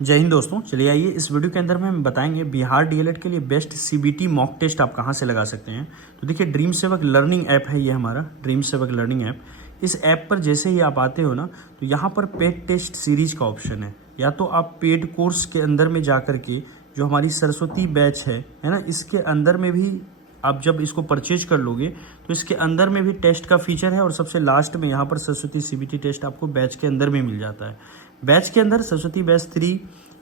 जय हिंद दोस्तों। चलिए आइए इस वीडियो के अंदर में हम बताएंगे बिहार डीएलएड के लिए बेस्ट सीबीटी मॉक टेस्ट आप कहां से लगा सकते हैं। तो देखिए ड्रीम सेवक लर्निंग ऐप है, ये हमारा ड्रीम सेवक लर्निंग ऐप। इस ऐप पर जैसे ही आप आते हो ना तो यहाँ पर पेड टेस्ट सीरीज का ऑप्शन है। या तो आप पेड कोर्स के अंदर में जा करके जो हमारी सरस्वती बैच है ना, इसके अंदर में भी आप जब इसको परचेज कर लोगे तो इसके अंदर में भी टेस्ट का फीचर है और सबसे लास्ट में यहाँ पर सरस्वती सीबीटी टेस्ट आपको बैच के अंदर में मिल जाता है। बैच के अंदर सरस्वती बैच 3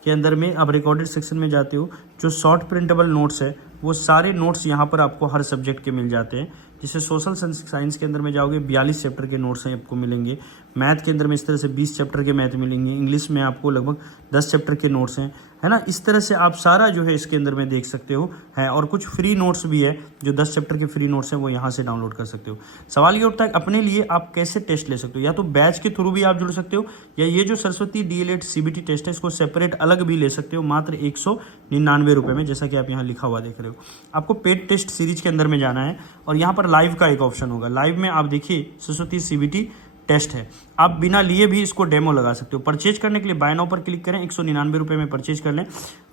के अंदर में आप रिकॉर्डेड सेक्शन में जाते हो, जो शॉर्ट प्रिंटेबल नोट्स है वो सारे नोट्स यहाँ पर आपको हर सब्जेक्ट के मिल जाते हैं। जैसे सोशल साइंस के अंदर में जाओगे 42 चैप्टर के नोट्स हैं आपको मिलेंगे। मैथ के अंदर में इस तरह से 20 चैप्टर के मैथ मिलेंगे। इंग्लिश में आपको लगभग 10 चैप्टर के नोट्स हैं, है ना। इस तरह से आप सारा जो है इसके अंदर में देख सकते हो है। और कुछ फ्री नोट्स भी है, जो 10 चैप्टर के फ्री नोट्स हैं वो यहाँ से डाउनलोड कर सकते हो। सवाल ये उठता है अपने लिए आप कैसे टेस्ट ले सकते हो। या तो बैच के थ्रू भी आप जुड़ सकते हो, या ये जो सरस्वती डीएलएड सीबीटी टेस्ट है इसको सेपरेट अलग भी ले सकते हो, मात्र 199 रुपये में, जैसा कि आप यहाँ लिखा हुआ देख रहे हो। आपको पेड टेस्ट सीरीज के अंदर में जाना है और यहाँ पर लाइव का एक ऑप्शन होगा। लाइव में आप देखिए सरस्वती सीबीटी टेस्ट है, आप बिना लिए भी इसको डेमो लगा सकते हो। परचेज करने के लिए बाय नाउ पर क्लिक करें, 199 रुपये में परचेज कर लें।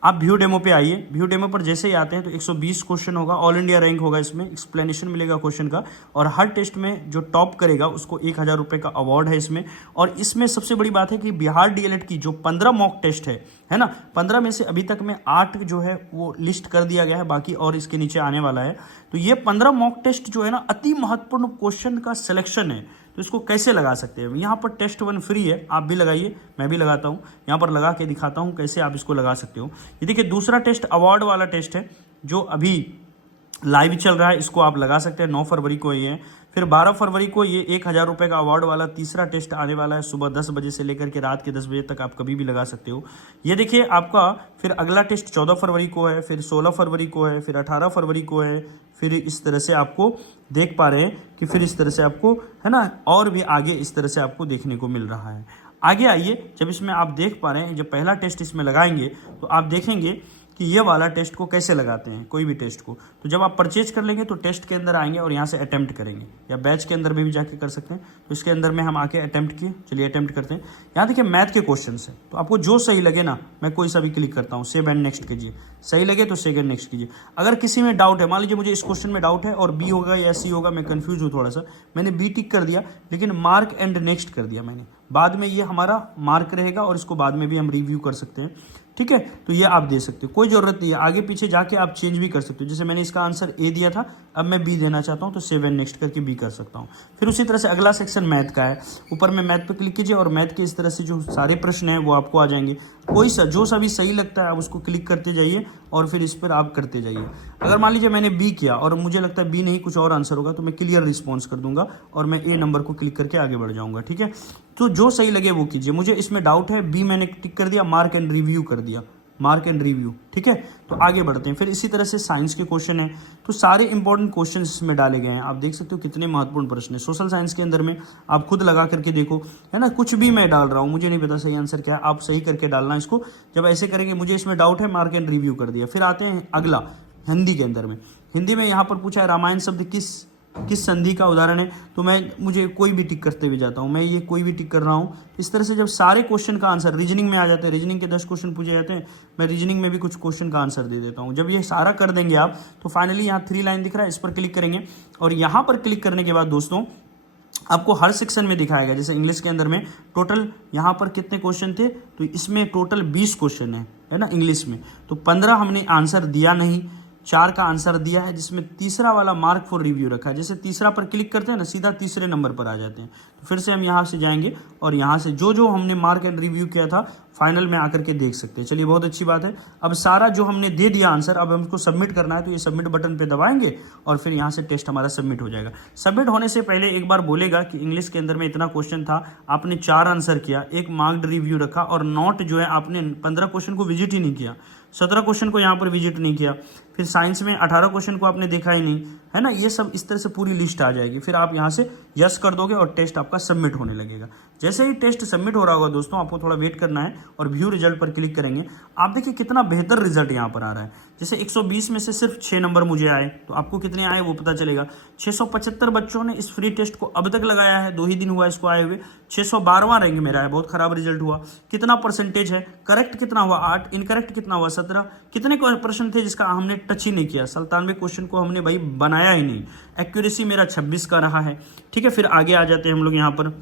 आप व्यू डेमो पे आइए। व्यू डेमो पर जैसे ही आते हैं तो 120 क्वेश्चन होगा, ऑल इंडिया रैंक होगा, इसमें एक्सप्लेनेशन मिलेगा क्वेश्चन का, और हर टेस्ट में जो टॉप करेगा उसको 1000 रुपये का अवार्ड है इसमें। और इसमें सबसे बड़ी बात है कि बिहार डीएलएड की जो 15 मॉक टेस्ट है ना, 15 में से अभी तक में 8 जो है वो लिस्ट कर दिया गया है, बाकी और इसके नीचे आने वाला है। तो ये 15 मॉक टेस्ट जो है ना, अति महत्वपूर्ण क्वेश्चन का सिलेक्शन है। तो इसको कैसे लगा सकते हैं, यहाँ पर टेस्ट 1 फ्री है, आप भी लगाइए, मैं भी लगाता हूँ। यहाँ पर लगा के दिखाता हूँ कैसे आप इसको लगा सकते हो। ये देखिए दूसरा टेस्ट अवार्ड वाला टेस्ट है जो अभी लाइव चल रहा है, इसको आप लगा सकते हैं। 9 फरवरी को ये है। फिर 12 फरवरी को ये 1000 रुपये का अवार्ड वाला तीसरा टेस्ट आने वाला है। सुबह 10 बजे से लेकर के रात के 10 बजे तक आप कभी भी लगा सकते हो। ये देखिए आपका फिर अगला टेस्ट 14 फरवरी को है, फिर 16 फरवरी को है, फिर 18 फरवरी को है। फिर इस तरह से आपको देख पा रहे हैं कि फिर इस तरह से आपको, है ना, और भी आगे इस तरह से आपको देखने को मिल रहा है। आगे आइए, जब इसमें आप देख पा रहे हैं, जब पहला टेस्ट इसमें लगाएंगे तो आप देखेंगे कि ये वाला टेस्ट को कैसे लगाते हैं, कोई भी टेस्ट को। तो जब आप परचेज कर लेंगे तो टेस्ट के अंदर आएंगे और यहाँ से अटेम्प्ट करेंगे, या बैच के अंदर भी जाके कर सकते हैं। तो इसके अंदर में हम आके अटेम्प्ट किए, चलिए अटेम्प्ट करते हैं। यहाँ देखिए मैथ के क्वेश्चन है, तो आपको जो सही लगे ना, मैं कोई सा भी क्लिक करता हूँ, सेव एंड नेक्स्ट कीजिए। सही लगे तो सेकंड नेक्स्ट कीजिए। अगर किसी में डाउट है, मान लीजिए मुझे इस क्वेश्चन में डाउट है और बी होगा या सी होगा, मैं कंफ्यूज हूँ थोड़ा सा, मैंने बी टिक कर दिया लेकिन मार्क एंड नेक्स्ट कर दिया मैंने, बाद में ये हमारा मार्क रहेगा और इसको बाद में भी हम रिव्यू कर सकते हैं, ठीक है। तो ये आप दे सकते हो, कोई जरूरत नहीं है, आगे पीछे जाके आप चेंज भी कर सकते हो। जैसे मैंने इसका आंसर ए दिया था, अब मैं बी देना चाहता हूँ तो सेव एंड नेक्स्ट करके बी कर सकता हूँ। फिर उसी तरह से अगला सेक्शन मैथ का है, ऊपर में मैथ पे क्लिक कीजिए और मैथ के इस तरह से जो सारे प्रश्न हैं वो आपको आ जाएंगे। कोई सा जो सा भी सही लगता है आप उसको क्लिक करते जाइए और फिर इस पर आप करते जाइए। अगर मान लीजिए मैंने बी किया और मुझे लगता है बी नहीं कुछ और आंसर होगा, तो मैं क्लियर रिस्पॉन्स कर दूंगा और मैं ए नंबर को क्लिक करके आगे बढ़ जाऊंगा, ठीक है। तो जो सही लगे वो कीजिए। मुझे इसमें डाउट है, बी मैंने टिक कर दिया, मार्क एंड रिव्यू कर दिया, मार्क एंड रिव्यू, ठीक है। तो आगे बढ़ते हैं। फिर इसी तरह से साइंस के क्वेश्चन हैं, तो सारे इंपॉर्टेंट क्वेश्चन इसमें डाले गए हैं। आप देख सकते हो कितने महत्वपूर्ण प्रश्न है। सोशल साइंस के अंदर में आप खुद लगा करके देखो, है ना, कुछ भी मैं डाल रहा हूँ, मुझे नहीं पता सही आंसर क्या है, आप सही करके डालना इसको। जब ऐसे करेंगे, मुझे इसमें डाउट है, मार्क एंड रिव्यू कर दिया। फिर आते हैं अगला हिंदी के अंदर में। हिंदी में यहाँ पर पूछा है रामायण शब्द किस संधि का उदाहरण है, तो मुझे कोई भी टिक करते हुए जाता हूँ, मैं ये कोई भी टिक कर रहा हूँ। इस तरह से जब सारे क्वेश्चन का आंसर रीजनिंग में आ जाते हैं, रीजनिंग के 10 क्वेश्चन पूछे जाते हैं, मैं रीजनिंग में भी कुछ क्वेश्चन का आंसर दे देता हूँ। जब ये सारा कर देंगे आप, तो फाइनली यहाँ 3 लाइन दिख रहा है, इस पर क्लिक करेंगे और यहाँ पर क्लिक करने के बाद दोस्तों आपको हर सेक्शन में दिखाएगा। जैसे इंग्लिश के अंदर में टोटल यहाँ पर कितने क्वेश्चन थे, तो इसमें टोटल 20 क्वेश्चन है ना इंग्लिश में। तो 15 हमने आंसर दिया नहीं, 4 का आंसर दिया है, जिसमें तीसरा वाला मार्क फॉर रिव्यू रखा है। जैसे तीसरा पर क्लिक करते हैं ना, सीधा तीसरे नंबर पर आ जाते हैं। तो फिर से हम यहाँ से जाएंगे और यहाँ से जो जो हमने मार्क एंड रिव्यू किया था फाइनल में आकर के देख सकते हैं। चलिए बहुत अच्छी बात है। अब सारा जो हमने दे दिया आंसर, अब हमको सबमिट करना है, तो ये सबमिट बटन पे दबाएंगे और फिर यहाँ से टेस्ट हमारा सबमिट हो जाएगा। सबमिट होने से पहले एक बार बोलेगा कि इंग्लिश के अंदर में इतना क्वेश्चन था, आपने 4 आंसर किया, एक मार्क्ड रिव्यू रखा और नोट जो है आपने 15 क्वेश्चन को विजिट ही नहीं किया, 17 क्वेश्चन को यहाँ पर विजिट नहीं किया। फिर साइंस में 18 क्वेश्चन को आपने देखा ही नहीं, है ना। ये सब इस तरह से पूरी लिस्ट आ जाएगी। फिर आप यहाँ से यस कर दोगे और टेस्ट आपका सबमिट होने लगेगा। जैसे ही टेस्ट सबमिट हो रहा होगा दोस्तों, आपको थोड़ा वेट करना है और व्यू रिजल्ट पर क्लिक करेंगे। आप देखिए कितना बेहतर रिजल्ट यहाँ पर आ रहा है। जैसे 120 में से सिर्फ 6 नंबर मुझे आए, तो आपको कितने आए वो पता चलेगा। 675 बच्चों ने इस फ्री टेस्ट को अब तक लगाया है, 2 ही दिन हुआ इसको आए हुए। 612वां रैंक मेरा है, बहुत खराब रिजल्ट हुआ। कितना परसेंटेज है, करेक्ट कितना हुआ 8, इनकरेक्ट कितना हुआ 17। कितने प्रश्न थे जिसका हमने टच ही नहीं किया, 97 क्वेश्चन को हमने भाई बनाया ही नहीं। एक्यूरेसी मेरा 26 का रहा है। ठीक है, फिर आगे आ जाते हैं हम लोग यहाँ पर।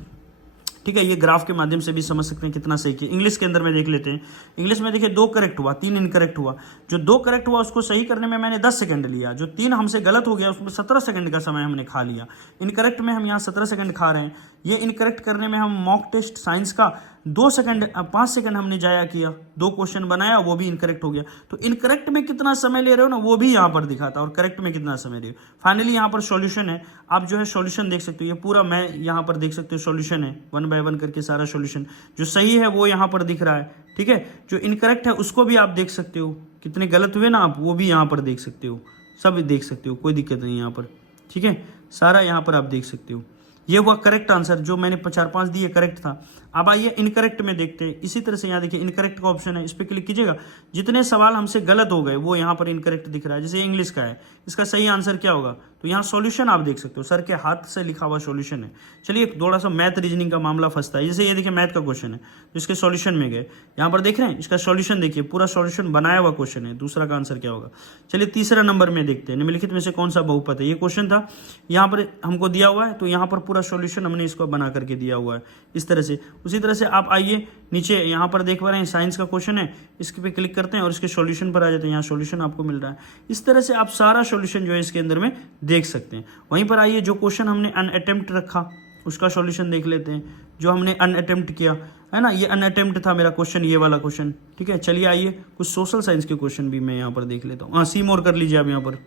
ठीक है, ये ग्राफ के माध्यम से भी समझ सकते हैं कितना सही किया। इंग्लिश के अंदर में देख लेते हैं। इंग्लिश में देखिए 2 करेक्ट हुआ, 3 इनकरेक्ट हुआ। जो 2 करेक्ट हुआ उसको सही करने में मैंने 10 सेकंड लिया। जो 3 हमसे गलत हो गया उसमें 17 सेकंड का समय हमने खा लिया। इनकरेक्ट में हम यहाँ 17 सेकंड खा रहे हैं। ये इनकरेक्ट करने में हम मॉक टेस्ट साइंस का 5 सेकंड हमने जाया किया। 2 क्वेश्चन बनाया, वो भी इनकरेक्ट हो गया। तो इनकरेक्ट में कितना समय ले रहे हो ना, वो भी यहाँ पर दिखाता और करेक्ट में कितना समय ले रहे हो। फाइनली यहाँ पर सॉल्यूशन है, आप जो है सॉल्यूशन देख सकते हो। ये पूरा मैं यहाँ पर देख सकते हो सॉल्यूशन है, 1 बाय 1 करके सारा सॉल्यूशन। जो सही है वो यहाँ पर दिख रहा है। ठीक है, जो इनकरेक्ट है उसको भी आप देख सकते हो, कितने गलत हुए ना आप, वो भी यहाँ पर देख सकते हो। सब देख सकते हो, कोई दिक्कत नहीं यहाँ पर। ठीक है, सारा यहाँ पर आप देख सकते हो। ये हुआ करेक्ट आंसर, जो मैंने 4-5 दिए करेक्ट था। अब आइए इनकरेक्ट में देखते हैं। इसी तरह से यहाँ देखिए इनकरेक्ट का ऑप्शन है, इस पर क्लिक कीजिएगा। जितने सवाल हमसे गलत हो गए वो यहाँ पर इनकरेक्ट दिख रहा है। जैसे इंग्लिश का है, इसका सही आंसर क्या होगा, तो यहाँ सॉल्यूशन आप देख सकते हो, सर के हाथ से लिखा हुआ सॉल्यूशन है। चलिए थोड़ा सा मैथ रीजनिंग का मामला फंसता है। जैसे ये देखिए मैथ का क्वेश्चन है, तो इसके सॉल्यूशन में गए, यहाँ पर देख रहे हैं इसका सॉल्यूशन देखिए, पूरा सॉल्यूशन बनाया हुआ क्वेश्चन है। दूसरा का आंसर क्या होगा। चलिए तीसरा नंबर में देखते हैं, निम्नलिखित में से कौन सा बहुपद है। ये क्वेश्चन था, यहाँ पर हमको दिया हुआ है, तो यहाँ पर पूरा सॉल्यूशन हमने इसको बना करके दिया हुआ है इस तरह से। उसी तरह से आप आइए नीचे, यहाँ पर देख पा रहे हैं साइंस का क्वेश्चन है, इसके पे क्लिक करते हैं और इसके सॉल्यूशन पर आ जाते हैं। यहाँ सॉल्यूशन आपको मिल रहा है। इस तरह से आप सारा सॉल्यूशन जो है इसके अंदर में देख सकते हैं। वहीं पर आइए जो क्वेश्चन हमने अनअटेम्प्ट रखा उसका सॉल्यूशन देख लेते हैं। जो हमने अनअटेम्प्ट किया है ना, ये अनअटेम्प्ट था मेरा क्वेश्चन, ये वाला क्वेश्चन। ठीक है, चलिए आइए कुछ सोशल साइंस के क्वेश्चन भी मैं यहाँ पर देख लेता हूँ। हाँ, सी मोर कर लीजिए आप, यहाँ पर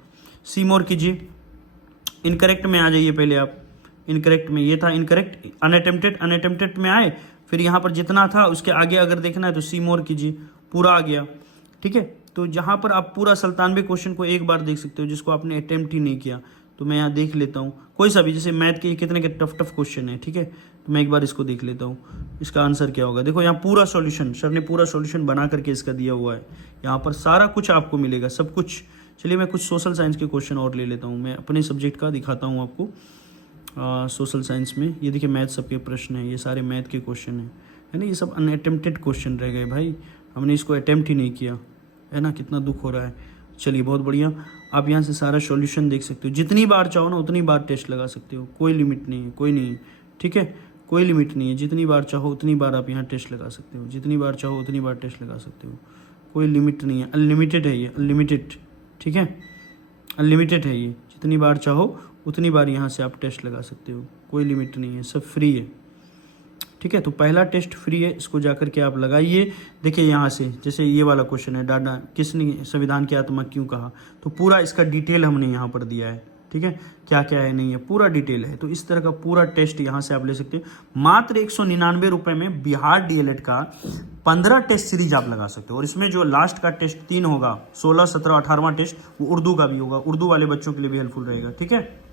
सी मोर कीजिए। इनकरेक्ट में आ जाइए पहले आप। इनकरेक्ट में ये था इनकरेक्ट, अनअटेम्प्टेड में आए, फिर यहाँ पर जितना था उसके आगे अगर देखना है तो सी मोर कीजिए, पूरा आ गया। ठीक है, तो जहाँ पर आप पूरा 97 क्वेश्चन को एक बार देख सकते हो, जिसको आपने अटेम्प्ट ही नहीं किया। तो मैं यहाँ देख लेता हूँ कोई सा भी, जैसे मैथ के कितने के टफ क्वेश्चन है। ठीक है, तो मैं एक बार इसको देख लेता हूँ, इसका आंसर क्या होगा। देखो यहाँ पूरा सॉल्यूशन, सर ने पूरा सॉल्यूशन बना करके इसका दिया हुआ है। यहाँ पर सारा कुछ आपको मिलेगा, सब कुछ। चलिए मैं कुछ सोशल साइंस के क्वेश्चन और ले लेता हूँ, मैं अपने सब्जेक्ट का दिखाता हूँ आपको। सोशल साइंस में ये देखिए मैथ सबके प्रश्न हैं, ये सारे मैथ के क्वेश्चन हैं, है ना। ये सब अनअटेम्प्टेड क्वेश्चन रह गए भाई, हमने इसको अटेम्प्ट ही नहीं किया, है ना। कितना दुख हो रहा है। चलिए बहुत बढ़िया, आप यहाँ से सारा सॉल्यूशन देख सकते हो। जितनी बार चाहो ना उतनी बार टेस्ट लगा सकते हो, कोई लिमिट नहीं है, कोई नहीं है। ठीक है, कोई लिमिट नहीं है, जितनी बार चाहो उतनी बार आप यहाँ टेस्ट लगा सकते हो, जितनी बार चाहो उतनी बार टेस्ट लगा सकते हो, कोई लिमिट नहीं है। अनलिमिटेड है ये, अनलिमिटेड। ठीक है, अनलिमिटेड है ये, जितनी बार चाहो उतनी बार यहाँ से आप टेस्ट लगा सकते हो, कोई लिमिट नहीं है, सब फ्री है। ठीक है, तो पहला टेस्ट फ्री है, इसको जाकर के आप लगाइए। देखिए यहाँ से, जैसे ये वाला क्वेश्चन है, डाडा किसने संविधान की आत्मा क्यों कहा, तो पूरा इसका डिटेल हमने यहाँ पर दिया है। ठीक है, क्या क्या है नहीं है, पूरा डिटेल है। तो इस तरह का पूरा टेस्ट यहाँ से आप ले सकते हैं। मात्र 199 रुपये में बिहार डीएलएड का 15 टेस्ट सीरीज आप लगा सकते हो। और इसमें जो लास्ट का टेस्ट 3 होगा, 16, 17, 18वां टेस्ट, वो उर्दू का भी होगा, उर्दू वाले बच्चों के लिए भी हेल्पफुल रहेगा। ठीक है।